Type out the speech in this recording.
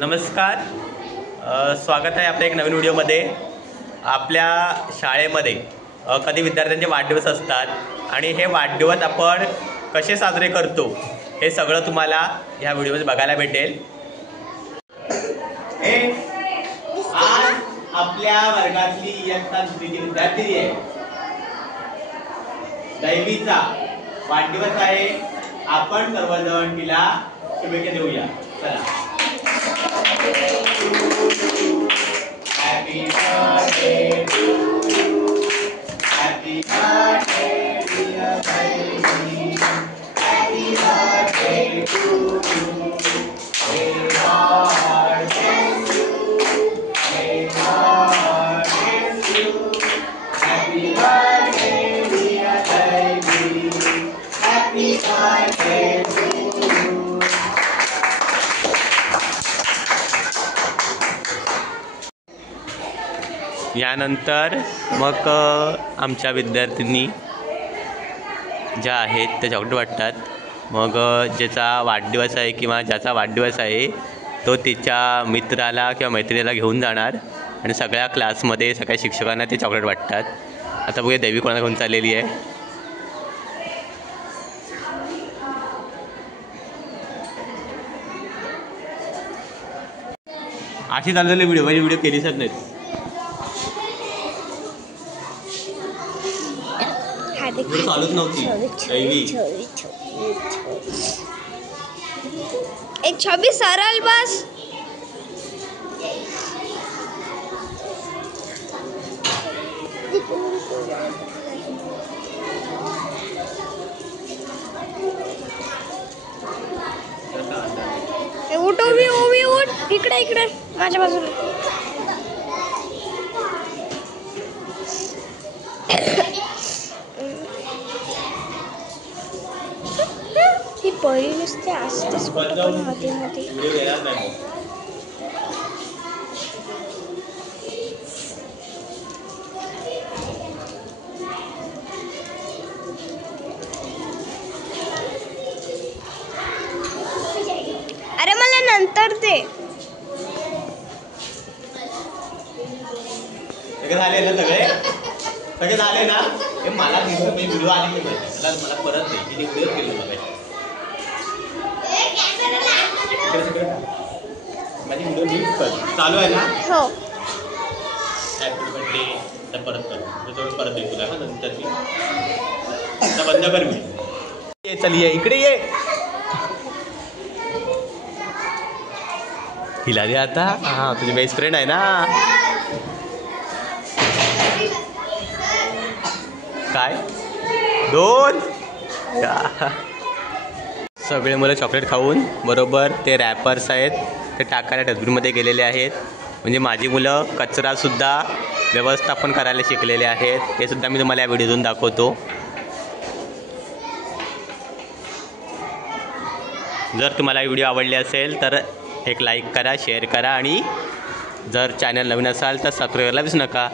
नमस्कार, स्वागत आहे आपल्या एक नवीन व्हिडिओमध्ये। आपल्या शाळेमध्ये कधी विद्यार्थ्यांचे वाढदिवस असतात आणि हे वाढदिवस आपण कसे साजरे करतो हे सगळं तुम्हाला ह्या व्हिडिओमध्ये बघायला भेटेल। आज आपल्या वर्गातली इयत्ता दुसरीची विद्यार्थी आहे, दैवीचा वाढदिवस आहे। आपण सर्वजण तिला शुभेच्छा देऊया। चला। Happy birthday to you. Happy birthday dear baby. Happy birthday to you. May God bless you. May God bless you. Happy birthday dear baby. Happy birthday to you. यानंतर मग आमच्या विद्यार्थिनी ज्या आहेत त्या चॉकलेट वाटतात। मग ज्याचा वाढदिवस आहे किंवा ज्याचा वाढदिवस आहे तो तिच्या मित्राला किंवा मैत्रिणीला घेऊन जाणार आणि सगळ्या क्लासमध्ये सगळ्या शिक्षकांना ते चॉकलेट वाटतात। आता बघूया देवी कोणाला घेऊन चाललेली आहे। अशी चाललेली व्हिडिओ केलीच नाहीत। चालूच नव्हती। एक 26 सरल बस। उठ उभी उठ इकडे इकडे माझ्या बाजूला। ही पळी नुसते असतेच कुठं मध्ये अरे मला नंतर दे। झाले ना सगळे झाले ना। हे मला व्हिडिओ आले की मला परत नाही व्हिडिओ केलं माझी व्हिडिओ नीट कर। चालू आहे ना? हो। हॅपी बर्थडे तर परत कर, परत दे तुला। हा नंतर मी आता बंद कर व्हिडिओ। ये चल ये इकडे ये। हिला दे आता। हा तुझी बेस्ट फ्रेंड आहे ना। काय 2 सगळे मुलं चॉकलेट खाऊन बरोबर ते रॅपर्स आहेत ते टाकायला डस्टबिनमध्ये गेलेले आहेत। म्हणजे माझी मुलं कचरासुद्धा व्यवस्थापन करायला शिकलेले आहेत। हे सुद्धा मी तुम्हाला या व्हिडिओतून दाखवतो। जर तुम्हाला व्हिडिओ आवडले असेल तर एक लाईक करा, शेअर करा आणि जर चॅनल नवीन असाल तर सबस्क्राईब करायला विसरू नका।